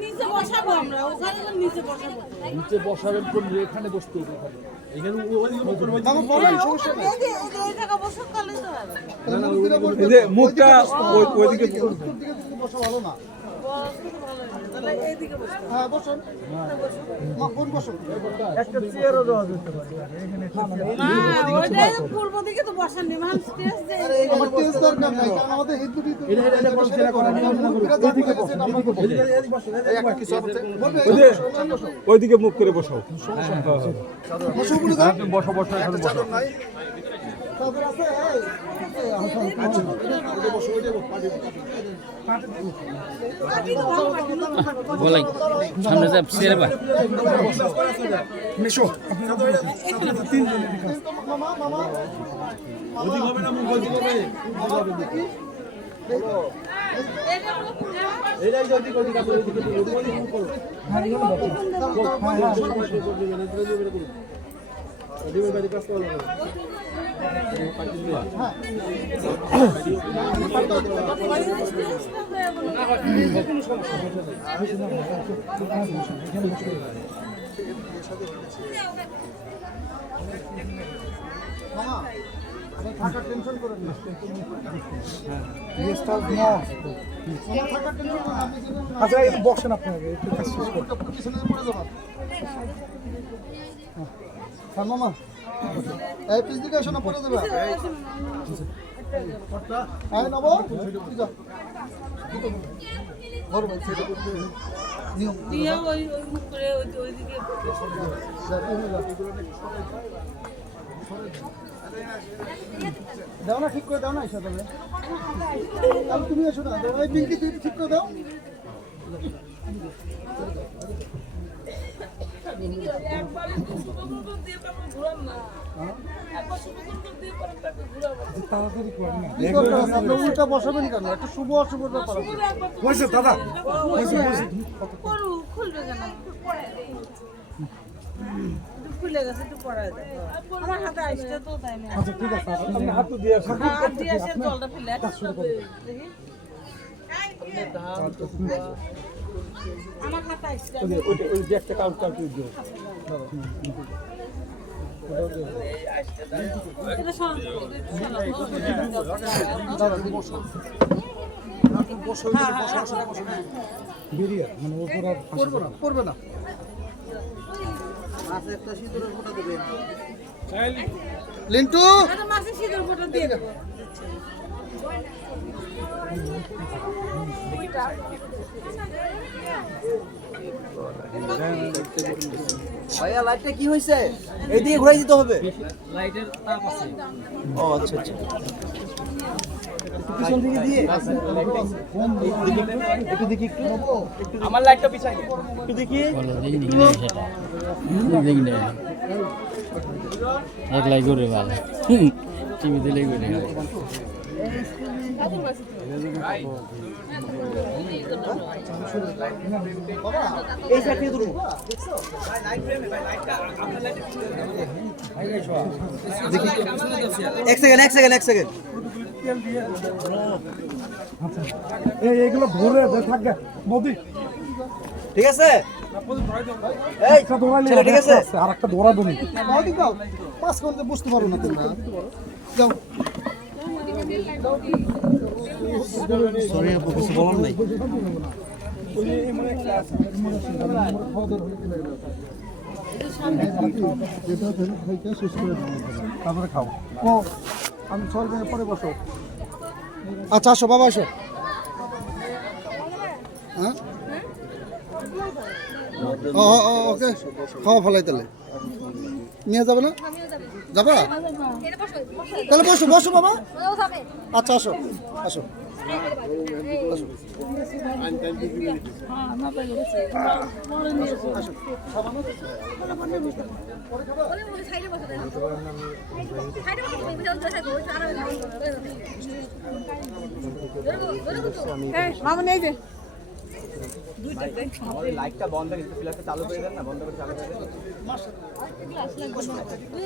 নিচে বসাবো আমরা ওখানে তো নিচে বসাবো। নিচে বসাবেন করলে এখানে বসতে হবে ওখানে। এখানে ও- ওই দিকে বসবেন, বসো তো যে ওইদিকে বসো নেই মুখ করে বসাও বসো বসো এখানে বসো। বলাই সামনে যা ছেড়ে বা এটাই যদি দিকে ওই দিকে- ওই দিকে মুখ করুন। ডিমের বাইরে কাজ 妈妈。আচ্ছা একটু বসেন আপনাকে একটু কাজ শেষ। হ্যাঁ মামা। এই পিস দিকে এসো না পরে দেবে। হ্যাঁ নেব দিয়ে ওই ওই করে ওই ওইদিকে দাও না ঠিক করে দাও না এসো তবে। তাহলে তুমি এসো না এই পিঙ্কি তুই ঠিক করে দাও। উল্টা বসাবেন কেন? একটা শুভ অশুভ ব্যাপার হয়েছে দাদা। খুলবে কেন? একটু খুলে গেছে একটু পড়ায় দেখো আমার হাতে আসছে তো তাই না? আচ্ছা ঠিক আছে আপনি হাত দিয়ে আসুন। হাত দিয়ে এসে জলটা ফেলে দেখি। আমার হাতে আসছে ওই যে ওই যে একটা কাউন্ট কাউন্ট দিও এটা সরান। বেরিয়ে মানে ওপর না করবে না। লিন্টু? ভাইয়া লাইটটা কি হয়েছে? এইদিকে ঘুরাই দিতে হবে। লাইটের তাপ আছে। ও আচ্ছা আচ্ছা। পিছন দিকে দিয়ে। একটু দেখি একটু। আমার লাইটটা পিছাই একটু দেখি। বলো দেখি। না সেটা দেখি না একলাই করে ভালো। টিভিতে লেগে করে এই সাইড থেকে ধরুন এক সেকেন্ড এক সেকেন্ড এক সেকেন্ড এই থাকবে মোদি ঠিক আছে? এই ছেলে ঠিক আছে? আর একটা দাও দিক দাও পাস করতে বুঝতে পারো না যাও। সরি আপু কিছু বলার নাই। দাও তারপরে খাও। ও আমি ছয় দিনের পরে বসো। আচ্ছা আসো, বাবা, আসো। হ্যাঁ? ওকে। খাওয়া ফলাই তাহলে নিয়ে যাবে না? যাবা? তাহলে বসো বসো বাবা। আচ্ছা আসো আসো। মামা নেই যে। লাইটটা বন্ধ কিন্তু ফ্ল্যাশটা চালু করে দেন না বন্ধ করে চালু করে দেন।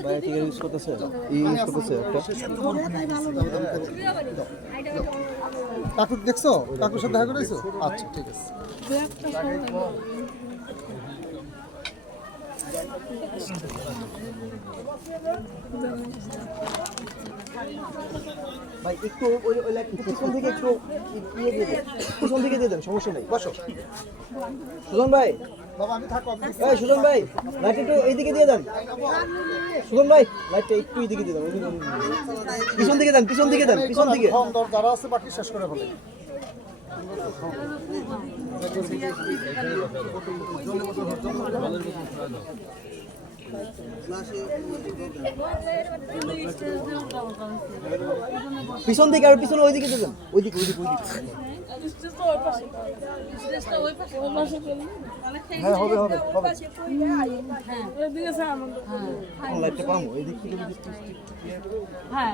ভাই ঠিক ইউজ করতেছে? ইউজ করতেছে কাকু দেখছ? কাকুর সাথে দেখা করেছ? আচ্ছা ঠিক আছে। ভাই, একটু ওই পিছন থেকে একটু ইয়ে দিয়ে থেকে দিয়ে দেন, সমস্যা নেই। বসো। সুজন ভাই। এই, সুজন ভাই লাইট একটু এইদিকে দিয়ে দেন। সুজন ভাই, লাইটটা একটু এইদিকে দিয়ে দেন। পিছন দিকে দেন, পিছন দিকে দেন, পিছন দিকে। যারা আছে, বাকি শেষ করে ফেলে। পিছন দিকে আর পিছনে ওইদিকে ওইদিকে ওইদিকে ওইদিকে। হ্যাঁ হবে হবে হবে। হ্যাঁ।